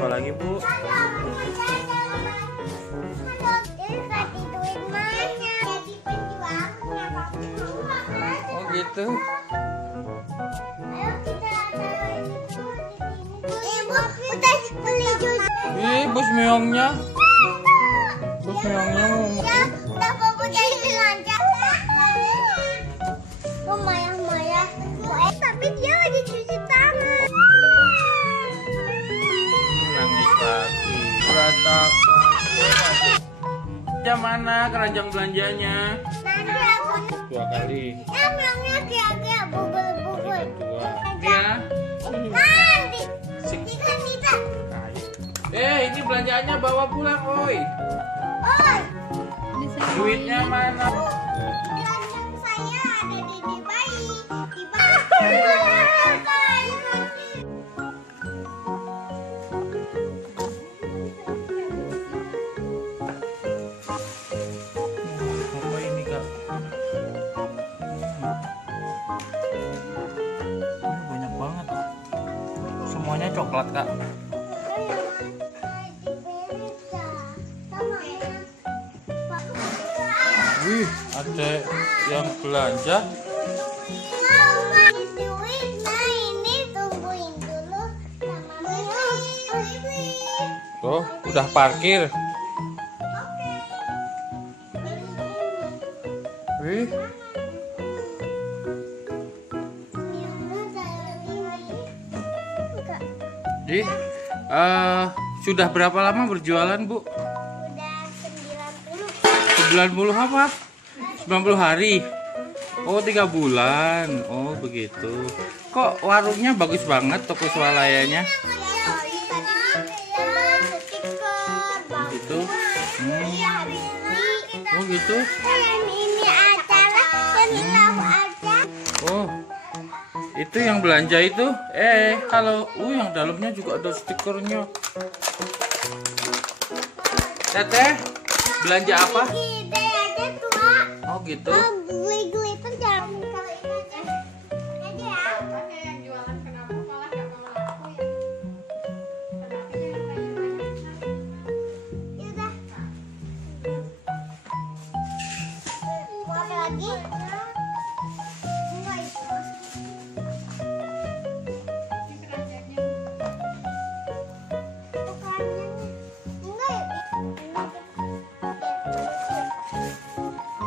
apa lagi, Bu? Oh gitu. Ih, bos meongnya. Bos meongnya mau. Tapi dia lagi cuci tangan. Nangis lagi. Berantakan. Jam mana keranjang belanjanya? Nanti aku 2 kali. bilangnya kayak bubur-bubur. 2. Iya. Nanti. Tidak. Ini belanjaannya bawa pulang, oi. Oi. Duitnya mana? Belanjaan saya ada di bayi. Di bayi. Apa ini, Kak? Ini banyak banget. Semuanya coklat, Kak. Wih, ada yang belanja. Tuh, udah parkir. Wih, di sudah berapa lama berjualan, Bu? Udah 90 apa? 90 hari. Oh, 3 bulan. Oh, begitu. Kok warungnya bagus banget, toko swalayanya? Gitu. Oh, gitu. Ini acara yang tahu aja. Oh, itu yang belanja itu. Kalau yang dalamnya juga ada stikernya. Teteh, belanja apa? Gede aja tua. Oh, gitu. Beli glitter jangan kalau ini aja. Aja ya. Makanya yang jualan kenapa malah gak malah aku ya. Kenapa yang banyak-banyak. Yaudah. Mau apa lagi? Enggak itu. Ini keranjangnya. Bukannya. Enggak ya.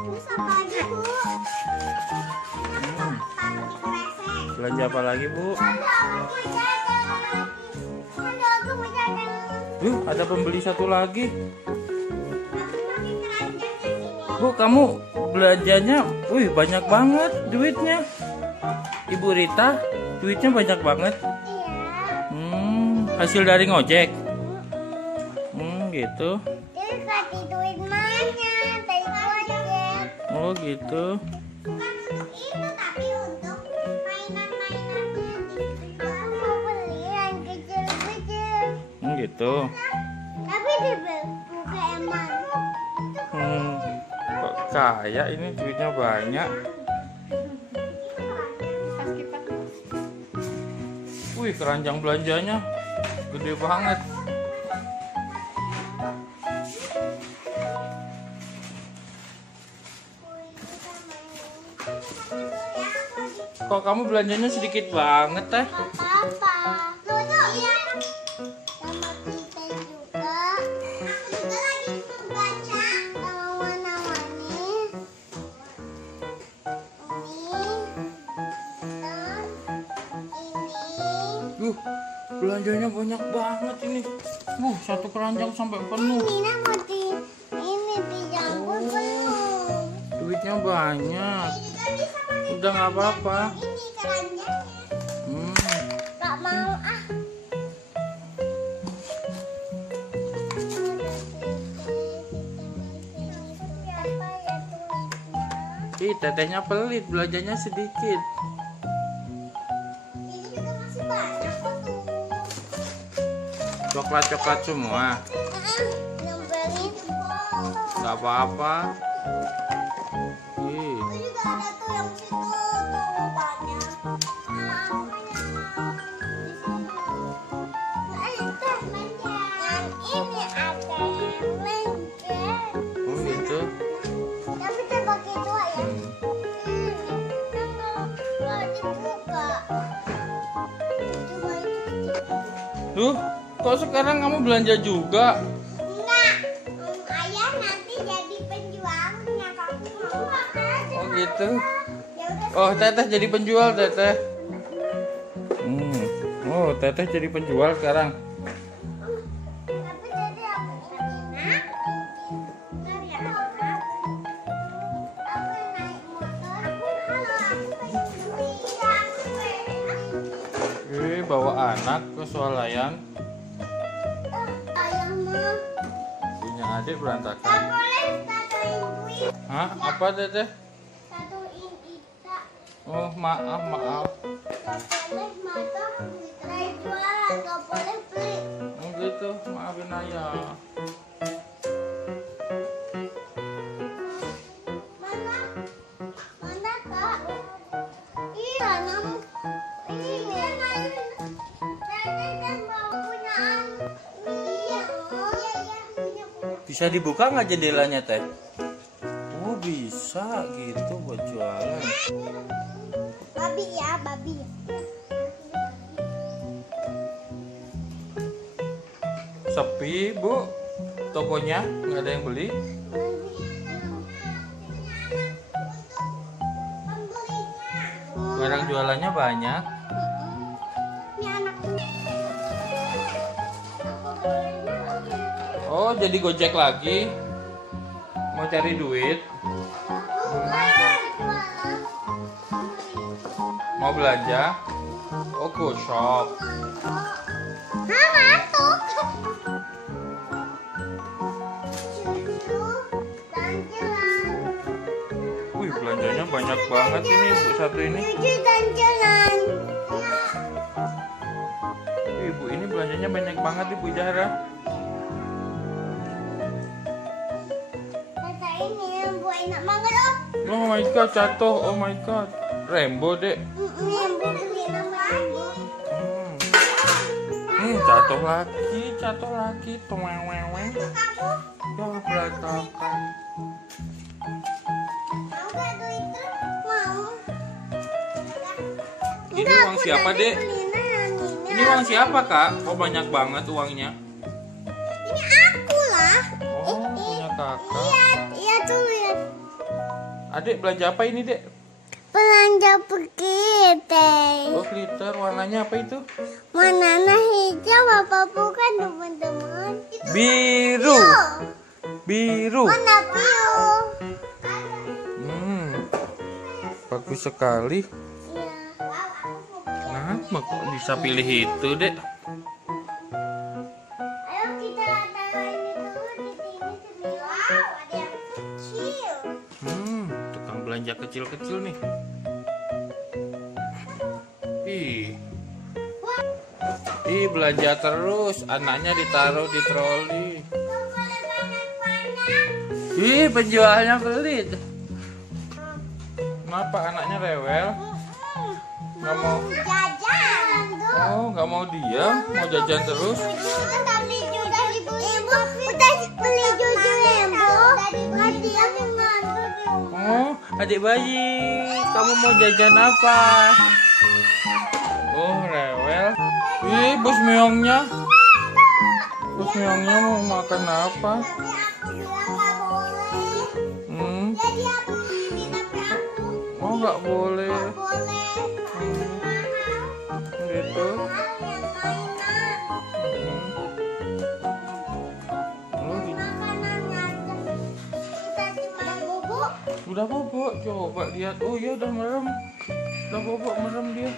Terus apa lagi, Bu? Taruh di kresek. Belanja apa lagi, Bu? Ada pembeli satu lagi. Bu, kamu belanjanya, banyak banget duitnya. Ibu Rita, duitnya banyak banget. Hasil dari ngojek. Gitu. Oh, gitu. Gitu. Kok kaya ini, duitnya banyak. Kipas-kipas. Wih, keranjang belanjanya gede banget. Kok kamu belanjanya sedikit banget, Teh? Belanjanya banyak banget ini. Satu keranjang sampai penuh. Ini dijangkut belum. Duitnya banyak. Udah nggak apa-apa. Ini keranjangnya. Gak mau ah. Tetehnya pelit, belanjanya sedikit. Ini juga masih banyak kok tuh. Coklat-coklat semua. Nyembelin. Nggak apa-apa. Itu juga ada tuh yang situ tuh banyak. Makanya di sini. Ayo teh belanja. Duh, kok sekarang kamu belanja juga? Enggak. Ayah nanti jadi penjualnya. Kamu mau makan? Oh gitu. Ya udah. Oh, Teteh jadi penjual, Teteh. Oh, Teteh jadi penjual sekarang. Tapi jadi aku enak. Bentar ya, Kak. Aku naik motor. Halo, aku pengen duit. Bawa anak ke swalayan. Ayah mah. Punya adik berantakan. Tak boleh satuin duit. Hah? Apa, Teteh? Satuin Ita. Oh, maaf. Tak boleh motor. Try jualan. Tak boleh beli. Oh gitu, maafin ayah. Mana? Mana, Kak? Iya, namun ini kan mau punya anak. Iya, punya. Bisa dibuka nggak jendelanya, Teh? Oh, bisa gitu buat jualan. Babi ya, babi. Sepi, Bu. Tokonya nggak ada yang beli. Barang jualannya banyak. Ini anak. Oh, jadi Gojek lagi. Mau cari duit. Mau belanja. Oh, go shop. Hah, masuk. Cucu dan jalan. Wih, belanjanya banyak banget ini, Bu, satu ini. Cucu dan jalan. Wih, Bu, ini belanjanya banyak banget, Ibu Zahra. Kata ini yang buat enak banget loh. Oh my god, jatuh. Oh my god. Rembo, Dek. Ini yang buat beli nama lagi. Jatuh lagi. Tumeweweng. Kamu Ya, berantakan. mau gak duit tuh? Mau. Ini uang siapa, Dek? Ini uang siapa, Kak? Kok banyak banget uangnya? Ini aku lah. Oh, punya kakak. Iya tuh lihat. Adik belanja apa ini, Dek? Belanja begitu. Oh, glitter. Warnanya apa itu? Mana hijau apa bukan teman-teman? Biru. Biru. Mana biru? Bagus sekali. Iya. Kenapa kok bisa pilih itu, Dek? Ayo kita taruh ini dulu di sini sini. Wow, ada yang kecil. Tukang belanja kecil-kecil nih. Ih, belanja terus. Anaknya ditaruh di troli. Gak boleh banyak-banyak. Ih, penjualnya pelit. Kenapa anaknya rewel? Nggak mau. Jajan tuh. Oh, nggak mau diam. Mau jajan terus. Udah beli udah beli ibu. Udah beli jujur ibu. Tadi aku ngantuk di rumah. Oh, adik bayi. Kamu mau jajan apa? Oh, rewel. Ih, bos meongnya. Bos meongnya mau makan apa? Tapi aku bilang gak boleh. Jadi aku ini tapi aku Oh, nggak boleh. gak boleh. Gitu. Mahal yang mainan. Oh, Makanannya aja. Kita dimakan bubuk. udah bobok. Coba lihat. Oh, iya udah merem. Udah bobok merem dia.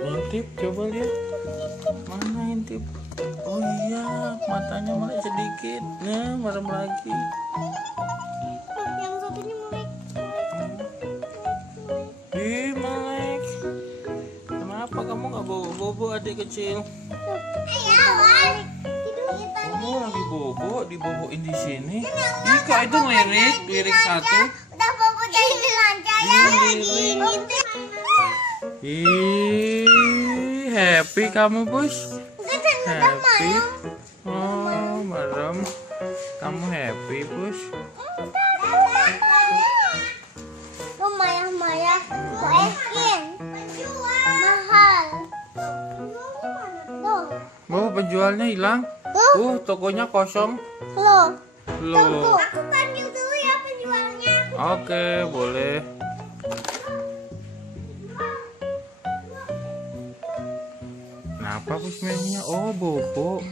Intip, coba lihat. Mana intip? Oh iya, matanya melek sedikit. Nah, merem lagi. Yang satunya melek. Ih, melek. Kenapa kamu nggak bobo adik kecil? Ayo, Wan. Tidur kita nih. Kamu lagi bobo, diboboin di sini. Ih, kak itu lirik satu. Udah bobo jadi belanja ya. Lirik. Ih, happy kamu, Bos. Happy. Oh, merem. Kamu happy, Bos. Maya, Maya, Ekin. Penjual. penjualnya hilang. Tokonya kosong. Loh. Loh. Aku panggil dulu ya penjualnya. Oke, boleh. Kenapa Pusmeongnya? Oh, bobo.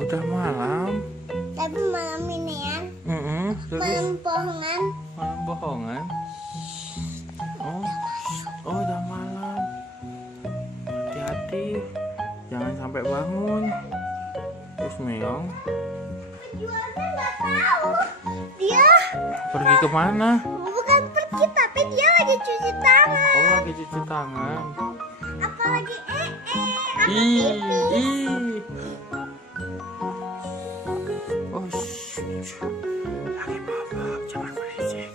Udah malam. Tapi malam ini ya. Terus Malam bohongan. malam bohongan. Oh, udah malam. Hati-hati, jangan sampai bangun. Pusmeong Penjualnya nggak tahu. Dia pergi kemana? bukan pergi tapi dia lagi cuci tangan. Oh, lagi cuci tangan. Apalagi apa Ih, pipis. ih. Oh, shh. Lagi bobo, jangan berisik.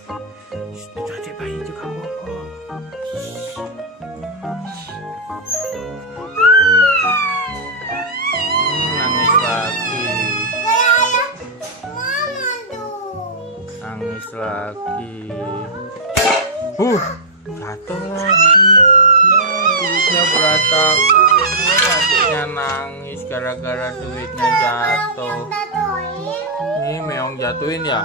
Itu adik bayi juga bobo. Nangis lagi. Kayak ayah mama tuh. Nangis lagi. Jatuh lagi. Duitnya berantakan. Adiknya nangis gara-gara duitnya jatuh. Yang datoin. Ini Meong jatuhin ya?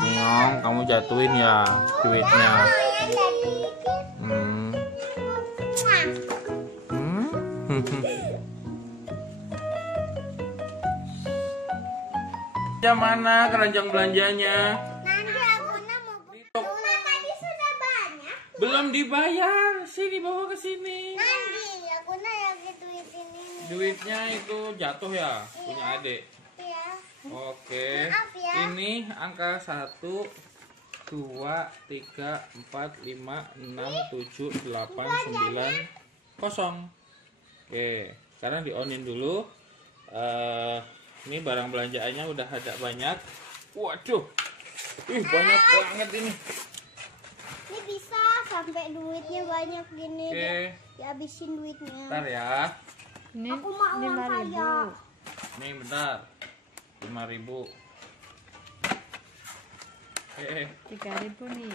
Meong, kamu jatuhin ya duitnya. Yang jadi Hmm. Wah. Hmm? Yang mana keranjang belanjanya? Nanti aku mau pulang. Tadi sudah banyak. Belum dibayar. Sini bawa ke sini. Nanti aku yang duit ini. Duitnya itu jatuh ya, punya adik. Ya. Oke. Maaf ya. Ini angka 1 2 3 4 5 6 7 8 9 0. Oke, sekarang di-onin dulu. Ini barang belanjaannya udah ada banyak. Waduh. Banyak banget ini. Ini bisa sampai duitnya banyak gini. Oke. Dihabisin duitnya. Bentar ya. Ini Aku mau uang 5.000. kaya. Nih bentar. 5.000. 3.000 nih.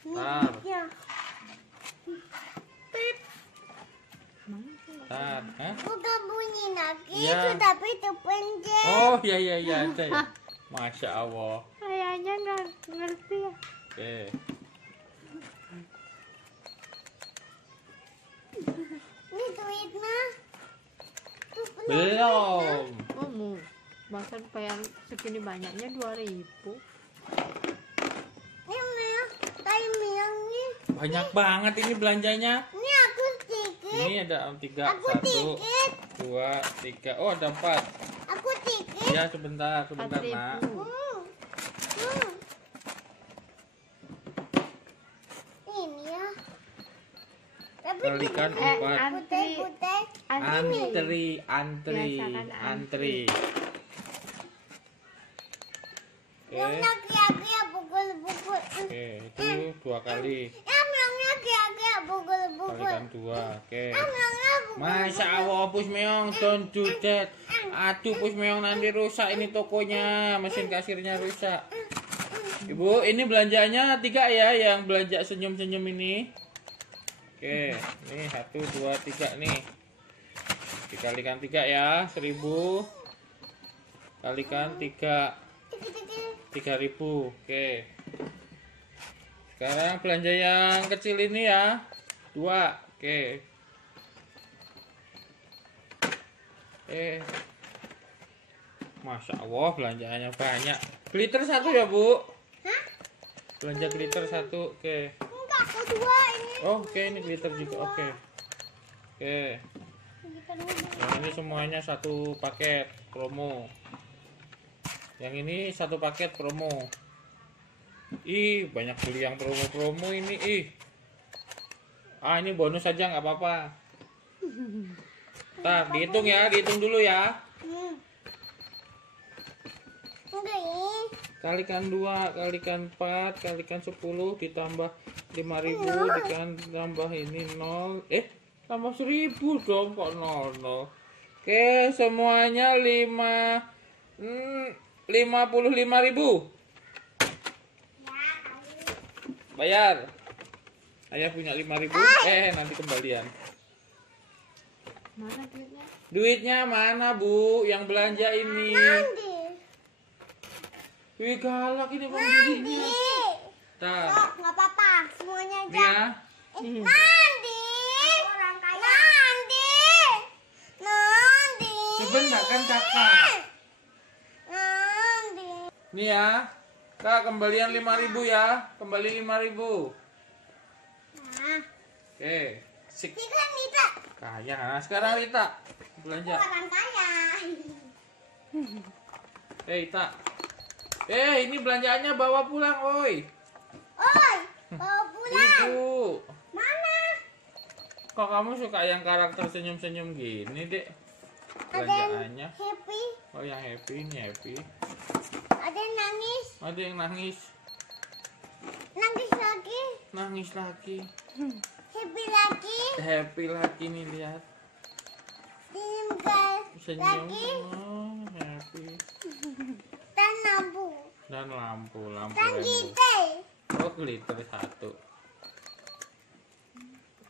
Bentar. Ya. Bentar. Hah? Bukan bunyi lagi, Iya. tapi itu pencet. Oh, iya ada ya. Masya Allah. Kayaknya nggak ngerti ya. Oke. Ini duitnya. Belum. Masa bayar segini banyaknya 2.000. Ini mah, kayak Miang nih. Banyak banget ini belanjanya. Ini aku tiket. Ini ada 3, Aku 1, tiket. 2, 3. Oh, ada 4. Aku tiket. Ya, sebentar, nak. 4.000. Ini ya. Tapi Kalikan 4. putih-putih. Antri. Biasakan Antri. Miangnya kiak-kiak pukul-pukul. Oke, itu 2 kali. Ya miangnya kiak-kiak pukul-pukul. Kalikan 2. Oke. Miangnya pukul. Masya Allah, Pusmeong, don't do that. Aduh, Pusmeong, nanti rusak ini tokonya. Mesin kasirnya rusak. Ibu, ini belanjanya 3 ya, yang belanja senyum-senyum ini. Oke, nih 1, 2, 3 nih. Dikalikan 3 ya, 1.000. Kalikan 3, 3.000. Oke. Sekarang belanja yang kecil ini ya, 2. Oke. Masya Allah, belanjaannya banyak. Glitter 1 ya, Bu? Hah? Belanja glitter 1. Oke. Enggak, aku 2 ini. Oh, oke, ini glitter juga. Oke. Oke. Yang ini semuanya 1 paket promo. Yang ini 1 paket promo. Ih, banyak beli yang promo-promo ini. Ini bonus aja nggak apa-apa. Ntar dihitung ya, dihitung dulu ya. Enggak ini. Kalikan 2, kalikan 4, kalikan 10, ditambah 5.000, ditambah ini 0. Tambah 1.000 dong, kok 0. Oke, semuanya 55.000. Bayar. Ayah punya 5.000. Nanti kembalian. Mana duitnya? Duitnya mana Bu? Yang belanja ini. Nandi. Wih galak ini Bang Nandi. Didiknya. Tar. Oh, nggak apa-apa. Semuanya Nih aja. ya. Nandi. Orang kaya. Nandi. Nandi. Sebentar kan kakak. Nandi. Nih ya. Kak kembalian 5.000 ya. Kembali 5.000. Nah, Oke. Sik. kita Nita. Kaya. Nah sekarang Rita belanja. Orang kaya. Ita. Ini belanjaannya bawa pulang, woi. Oi, bawa pulang. Ibu. Mana? Kok kamu suka yang karakter senyum-senyum gini, Dek? Ada yang Belanjaannya. happy, Oh, yang happy, ini happy. ada yang nangis, Ada yang nangis. nangis lagi, Nangis lagi. happy lagi, Happy lagi nih, lihat. senyum guys, Senyum. lagi, Oh, happy. dan lampu, Dan lampu dan rainbow. kita. Oh, glitter satu.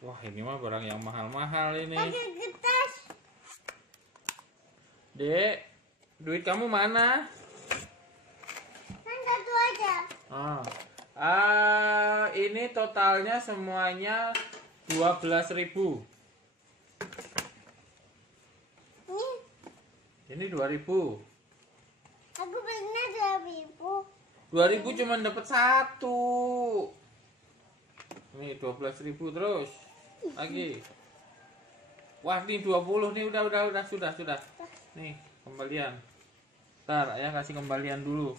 Wah, ini mah barang yang mahal-mahal ini. Pakai kertas, Dek, duit kamu mana? kan satu aja. Ini totalnya semuanya 12.000. Ini Ini 2.000. aku belinya 2.000. 2.000 cuma dapat satu. Ini 12.000 terus. Lagi. Wah, ini 20 nih udah sudah. Nih, kembalian. Ntar ayah kasih kembalian dulu.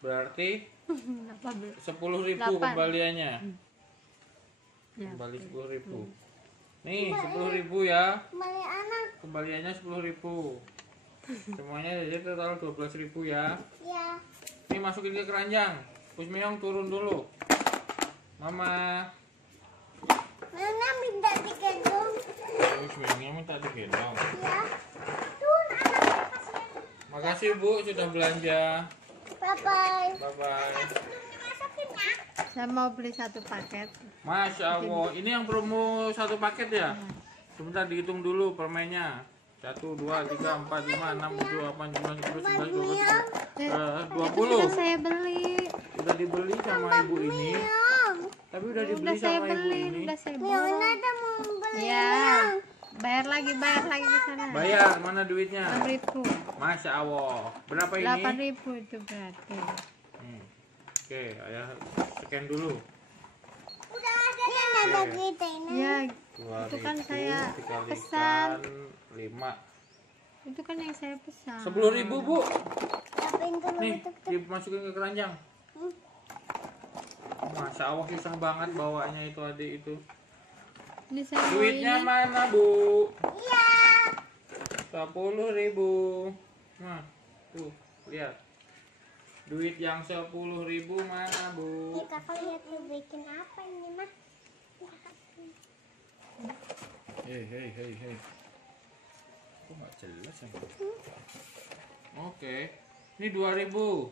Berarti 10.000 Delapan. kembaliannya. Ya. Kembali 10.000. Nih, 10.000 ya. Kembali anak, Kembaliannya 10.000. Semuanya jadi total 12.000 ya. ya. Ini masukin ke keranjang. Pusmeong turun dulu. Mama. Mana minta digendong, Pusmeongnya minta digendong. ya. Tuh, anak kasihan. Makasih Bu sudah belanja. Bye bye. Bye bye. Dimasukin ya. Saya mau beli satu paket. Masya Allah. Ini yang promo satu paket ya. Sebentar dihitung dulu permennya. 1, 2, 3, 4, 5, 6, 7, 8, 9, 10, 11, 12, 20. Sudah saya beli. Udah dibeli sama ibu ini. Miong. Tapi udah dibeli Udah saya sama ibu beli. ini. Udah saya Miong beli. ada mau beli. Ya. Bayar lagi ke sana. Bayar mana duitnya? 6.000. Masya Allah. Berapa ini? 8.000 itu berarti. Oke, ayah scan dulu. Udah ada. Ini ada kita ini. Ya, 2.000 itu kan saya dikalikan pesan. 5. Itu kan yang saya pesan. 10.000 Bu. Tapin dulu Nih, itu. dimasukin ke keranjang. Masya Allah susah banget bawanya itu adik itu. Ini saya mau Duitnya ini. mana Bu? Iya. 10.000. Nah, tuh lihat. Duit yang 10.000 mana Bu? Nih kakak lihat lu bikin apa ini mah? Hei. Kok nggak jelas ya? Oke. Ini 2.000.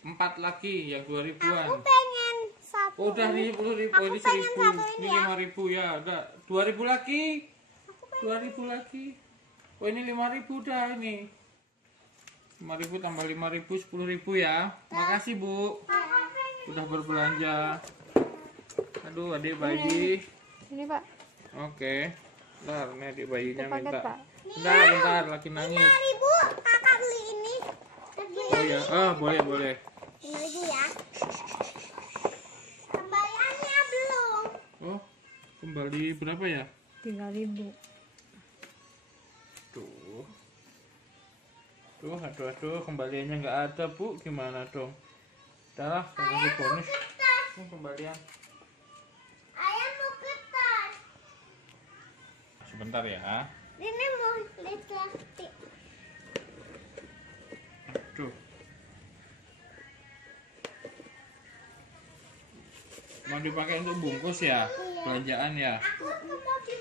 4 lagi yang 2.000-an. Aku pengen satu. Oh, udah nih 10.000. Aku Ini pengen 1.000. satu Ini ini ya. 5.000 ya. Udah 2.000 lagi. 2.000 lagi. Oh, ini 5.000 udah ini. 5.000 tambah 5.000 10.000 ya. Makasih Bu. Udah berbelanja. Aduh, adik bayi. Ini Pak. Oke. Bentar, ini adik bayinya Itu paket, minta. Pak. Bentar, lagi nangis. 5.000 kakak beli ini. Oh ya, boleh. Ini lagi ya. Kembaliannya belum. Oh, kembali berapa ya? 3.000. Tuh. Aduh, kembaliannya nggak ada Bu, gimana dong? Udah lah, saya kasih bonus. Kertas. Kembalian. Ayah mau kertas. Sebentar ya. Ini mau lihat plastik. Aduh. Mau dipakai untuk bungkus ya? Belanjaan ya? Aku mau dulu nanti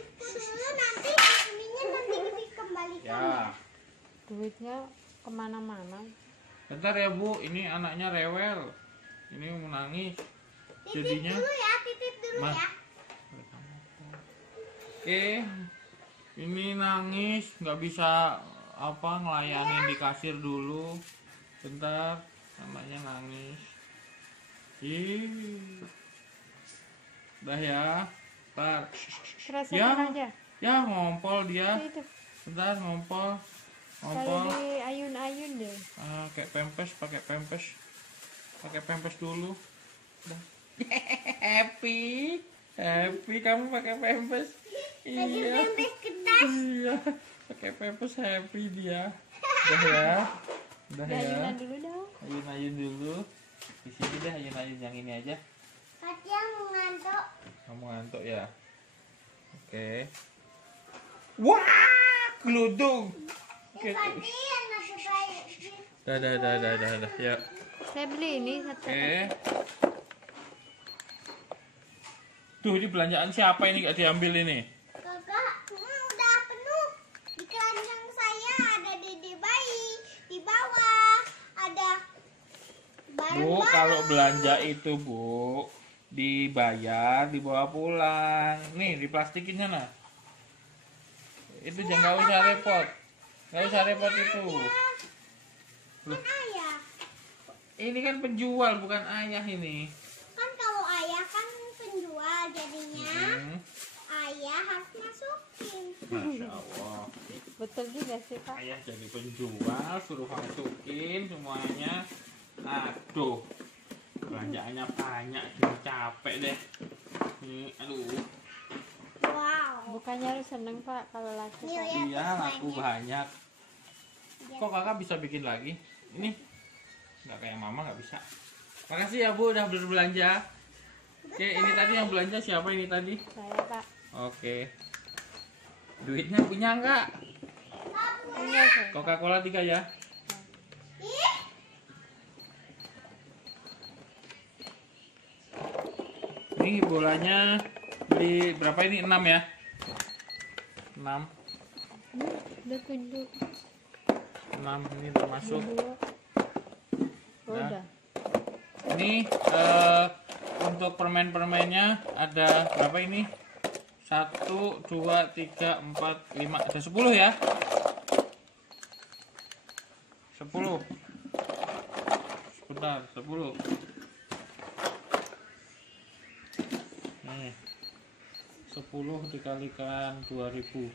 ininya nanti dikembalikan. Ya. Duitnya kemana-mana. Bentar ya Bu, ini anaknya rewel. Ini menangis. Titip Jadinya dulu ya, titip dulu Mas. ya. Oke, Ini nangis, nggak bisa apa ngelayanin di kasir dulu. Bentar, namanya nangis. Ih. Udah ya. Bentar. Rasakan aja. Ya, ngompol dia. Itu. Bentar, ngompol. Kalau Ngompol. di ayun-ayun deh. Kayak pempes, pakai pempes. Pakai pempes dulu. Udah. Happy. Happy kamu pakai pempes. Iya. Pempes kertas. Iya. Pakai pempes happy dia. Udah ya. Udah Di ya. ayunan dulu dong. Ayun-ayun dulu. Di sini deh ayun-ayun yang ini aja. Katanya mau ngantuk. Kamu ngantuk ya? Oke. Wah, geludung. Oke. Katanya nasi bayi. Dah. Ya. Saya beli ini satu. Oke. Tuh, ini belanjaan siapa ini gak diambil ini? Kakak, udah penuh. Di keranjang saya ada dede bayi. Di bawah ada Bu, barang-barang. kalau belanja itu, Bu, dibayar, dibawa pulang. Nih, diplastikin sana. Itu jangan, nggak usah repot. Nggak usah repot itu. Loh, Ayah. ini kan penjual, bukan ayah ini. Kan kalau ayah kan penjual jadinya. Ayah harus masukin. Masya Allah. Betul juga sih Pak. Ayah jadi penjual, suruh masukin semuanya. Aduh, belanjaannya banyak, jadi capek deh. Aduh, Wow. Bukannya harus seneng Pak kalau laku Iya, Pak. iya. iya laku banyak. Kok kakak bisa bikin lagi? Ini nggak kayak mama, nggak bisa. Makasih ya Bu, udah berbelanja. Oke, ini tadi yang belanja siapa ini tadi? Saya Pak. Oke. Duitnya punya nggak? Enggak sih. Coca-Cola 3 ya. Ih, Ini bolanya beli berapa ini? 6 ya? 6. Udah 7. 6 ini termasuk. Oh, Ya. udah. Ini untuk permen-permennya ada berapa ini? 1, 2, 3, 4, 5, ada 10 ya? 10. Sebentar, 10. Nih. 10 dikalikan 2000.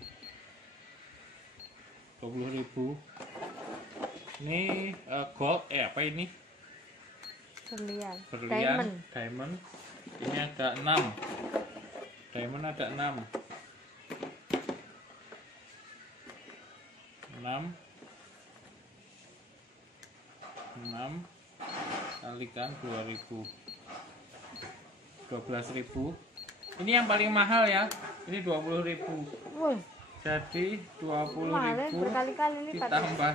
20.000. Ini gold, apa ini? Berlian. Berlian, Diamond. diamond. Ini ada 6. Diamond ada 6. 6 kalikan 2000. 12.000. Ini yang paling mahal ya. Ini 20.000. Woi, Jadi mahal ya 20.000 berkali-kali lipat. ditambah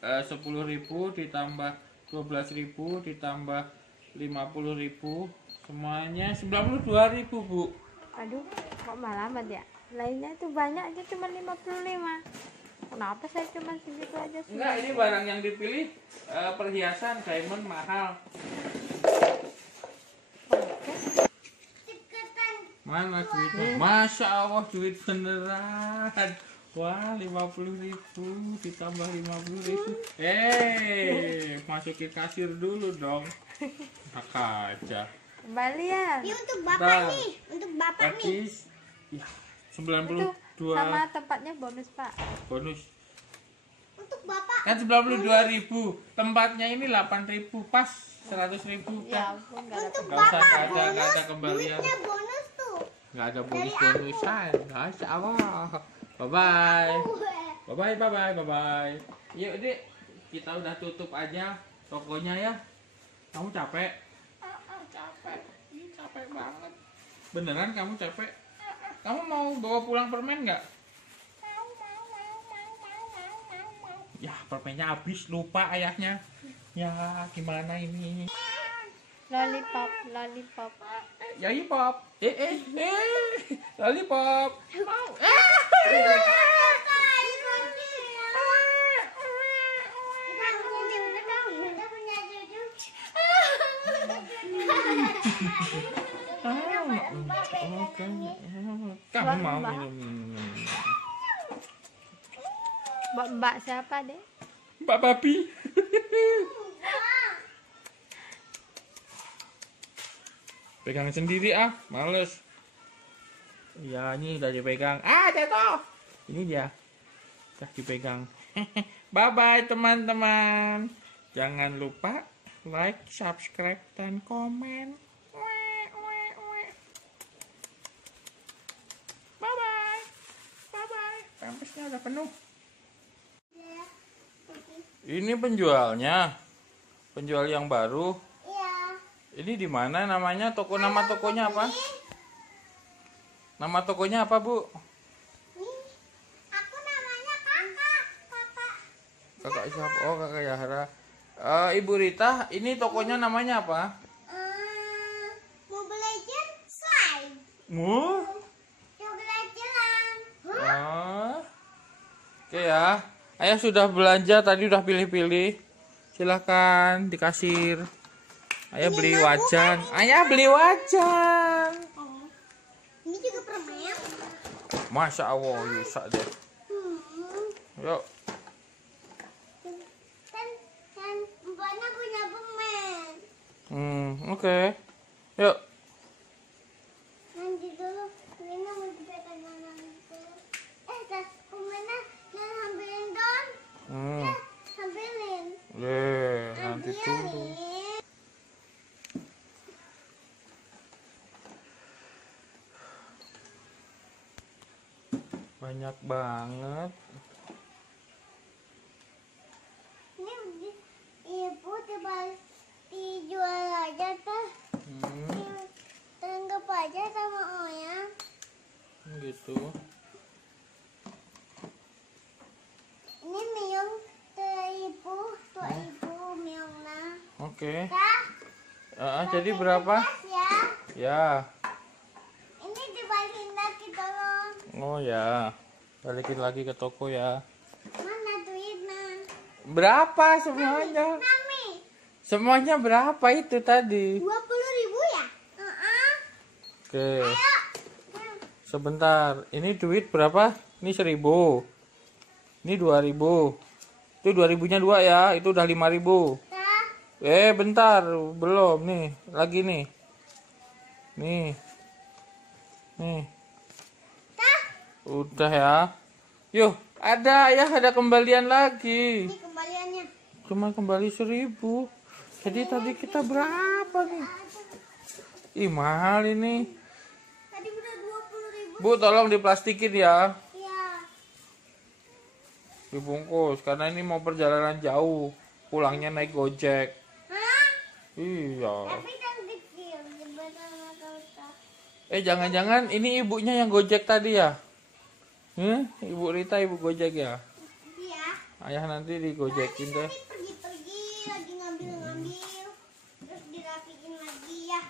10.000 ditambah 12.000 ditambah 50.000 semuanya 92.000 Bu. Aduh, kok malah amat ya? Lainnya itu banyak aja cuma 55. Kenapa saya cuma segitu aja sih? Enggak, ini barang yang dipilih perhiasan diamond mahal. deketan. Mana duitnya? Masya Allah, duit beneran. Wah, 50.000 ditambah 50.000. Masukin kasir dulu dong. Enak aja. Kembalian. Ini untuk bapak Dah. nih. Untuk bapak nih. Habis ya, Itu 92 sama tempatnya bonus Pak. bonus. Untuk bapak. Kan 92.000. Tempatnya ini 8.000 pas 100.000 Ya kan. ampun, nggak Untuk ada. Nggak usah, bapak nggak ada bonus. kembalian. Duitnya bonus tuh. Nggak ada bonus-bonusan. Masya Allah. Bye-bye. Bye-bye. Yuk, Dek. Kita udah tutup aja tokonya ya. Kamu capek? Capek. Ih, capek banget. Beneran kamu capek? Kamu mau bawa pulang permen nggak? Ya, permennya habis. Lupa ayahnya. Ya, gimana ini? Lollipop. Ya, pop. Lollipop. Mau. Kamu mau minum. Mbak siapa, Dek? Mbak Babi. Pegang sendiri ah, males. Iya, ini udah dipegang. Ah, jatuh. Ini dia. Udah dipegang. Bye-bye teman-teman. Jangan lupa like, subscribe, dan komen. Bye-bye. Bye-bye. Pampasnya udah penuh. Ini penjualnya. Penjual yang baru. Iya. Ini di mana namanya? Nama tokonya apa? Nama tokonya apa, Bu? Nih, aku namanya Kakak. Kakak. Kakak siapa? Oh, Kakak Yahra. Ibu Rita, ini tokonya namanya apa? Mobile Legends Slime. Mobile Legends. Oke ya. Ayah sudah belanja tadi, udah pilih-pilih. Silahkan di kasir. Ayah beli wajan. Ayah beli wajan. Ini juga permen. Masya Allah, Yusak deh. Yuk. Dan mbaknya punya permen. Oke. Yuk. Nanti dulu, Lina mau dipegang nanti dulu. Tas permennya jangan ambilin don. Ambilin. Nanti dulu. Banyak banget. Ini ibu dijual aja tuh. Tanggap aja sama Oyang. Gitu. Ini Miong tuh ibu Miongna. Oke. Dah. Jadi berapa? Ya. Ya. Ini dibalikin lagi tolong. Oh ya. Balikin lagi ke toko ya. Mana duitnya? Berapa semuanya? Nami. Semuanya berapa itu tadi? 20.000 ya? Oke. Ayo. Sebentar. Ini duit berapa? Ini 1.000. Ini 2.000. Itu 2.000-nya 2 ya. Itu udah 5.000. Dah. Bentar. Belum nih. Lagi nih. Nih. Nih. Dah. Udah ya. Yuk, ada kembalian lagi. Ini kembaliannya. Cuma kembali 1.000. Jadi tadi kita berapa nih? Ih, mahal ini. Tadi udah 20.000. Bu, tolong diplastikin ya. Iya. Dibungkus karena ini mau perjalanan jauh. Pulangnya naik Gojek. Hah? Iya. Tapi yang kecil jembatan Kota. Jangan-jangan ini ibunya yang Gojek tadi ya? Ibu Rita ibu Gojek ya? Iya. Ayah nanti digojekin deh. Tadi pergi-pergi lagi ngambil-ngambil terus dirapiin lagi ya.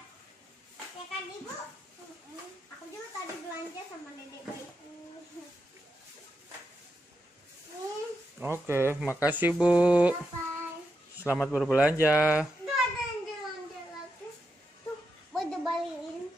Ya kan ibu? Aku juga tadi belanja sama dedek bayiku. Nih, Oke, makasih Bu. bye. Selamat berbelanja. Tuh ada yang jalan-jalan lagi. Tuh, mau dibalikin.